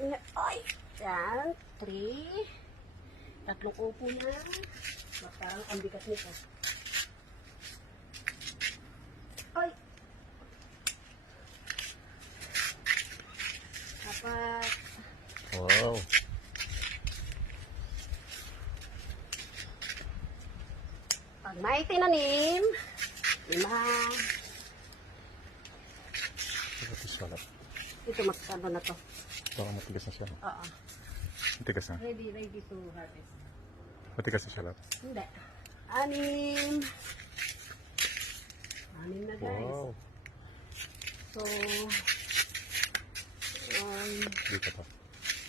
Ay! Yan. 3. Tatlong upo na. Parang ang bigat nito. Ay! Apat. Wow. Pag may tinanim, 5. Ito salap. Ito magkano na to? Baka matigas na siya. Oo. Matigas na. Ready to harvest. Matigas na siya lahat. Hindi. 6. 6 na guys. Wow. So, Dito pa.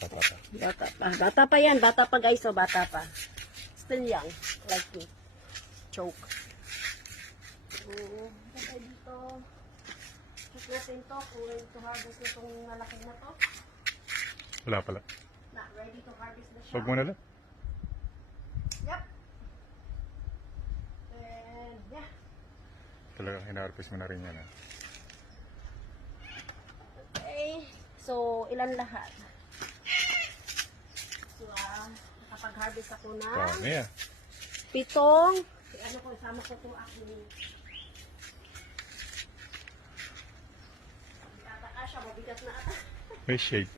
Bata pa. bata pa. Bata pa yan. Bata pa guys. So, bata pa. Still young. Like me. Choke. So, tayo dito. Check natin to. Kung ready to harvest na itong malaki na to. Wala pala. Na, ready to harvest na siya. Huwag mo na lang. Yep. And, yeah. Talagang hinarvest mo na rin yan. Okay. So, ilan lahat? So, nakapag-harvest ako na. Dami 7. Ano ko, isama ko ito ako. Mabigat na ata. May shade.